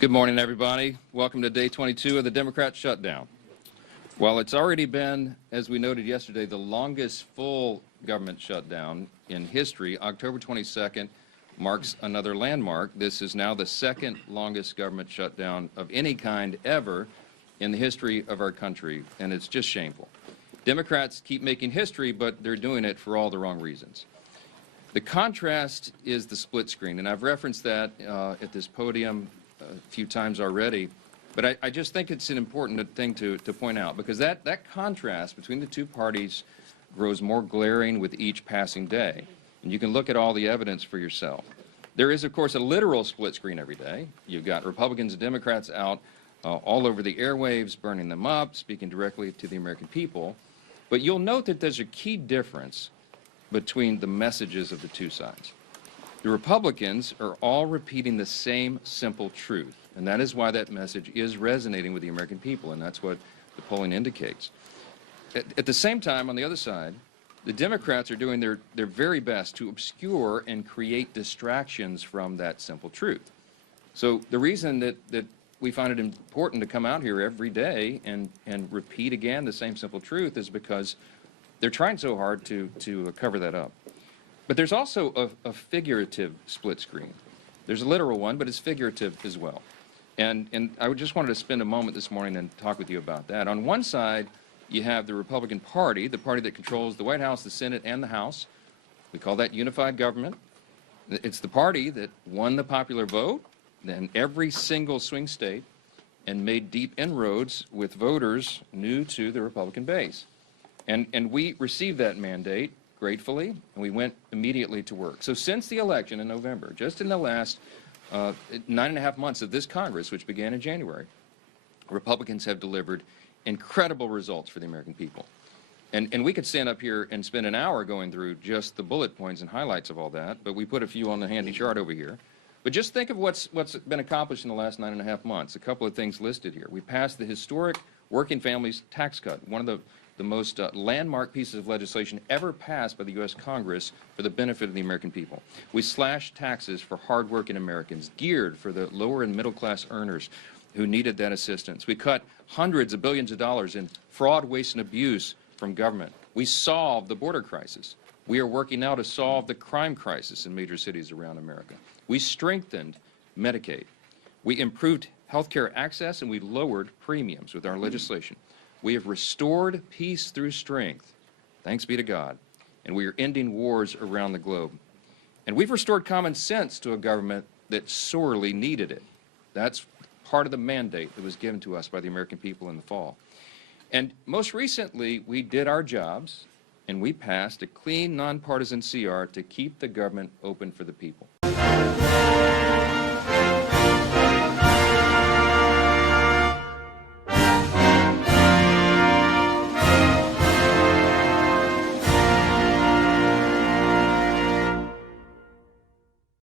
Good morning, everybody. Welcome to day 22 of the Democrat shutdown. While it's already been, as we noted yesterday, the longest full government shutdown in history, October 22nd marks another landmark. This is now the second longest government shutdown of any kind ever in the history of our country, and it's just shameful. Democrats keep making history, but they're doing it for all the wrong reasons. The contrast is the split screen, and I've referenced that at this podium a few times already, but I just think it's an important thing to point out, because that contrast between the two parties grows more glaring with each passing day, and you can look at all the evidence for yourself. There is, of course, a literal split screen every day. You've got Republicans and Democrats out all over the airwaves, burning them up, speaking directly to the American people, but you'll note that there's a key difference between the messages of the two sides. The Republicans are all repeating the same simple truth, and that is why that message is resonating with the American people, and that's what the polling indicates. At the same time, on the other side, the Democrats are doing their very best to obscure and create distractions from that simple truth. So the reason that we find it important to come out here every day and repeat again the same simple truth is because they're trying so hard to cover that up. But there's also a figurative split screen. There's a literal one, but it's figurative as well. And I just wanted to spend a moment this morning and talk with you about that. On one side, you have the Republican Party, the party that controls the White House, the Senate, and the House. We call that unified government. It's the party that won the popular vote in every single swing state and made deep inroads with voters new to the Republican base. And we received that mandate gratefully, and we went immediately to work. So since the election in November, just in the last 9.5 months of this Congress, which began in January, Republicans have delivered incredible results for the American people. And we could stand up here and spend an hour going through just the bullet points and highlights of all that, but we put a few on the handy chart over here. But just think of what's been accomplished in the last 9.5 months. A couple of things listed here. We passed the historic Working Families Tax Cut, one of the most landmark pieces of legislation ever passed by the U.S. Congress for the benefit of the American people. We slashed taxes for hardworking Americans, geared for the lower and middle class earners who needed that assistance. We cut hundreds of billions of dollars in fraud, waste, and abuse from government. We solved the border crisis. We are working now to solve the crime crisis in major cities around America. We strengthened Medicaid. We improved health care access, and we lowered premiums with our legislation. We have restored peace through strength, thanks be to God, and we are ending wars around the globe. And we've restored common sense to a government that sorely needed it. That's part of the mandate that was given to us by the American people in the fall. And most recently, we did our jobs, and we passed a clean, nonpartisan CR to keep the government open for the people.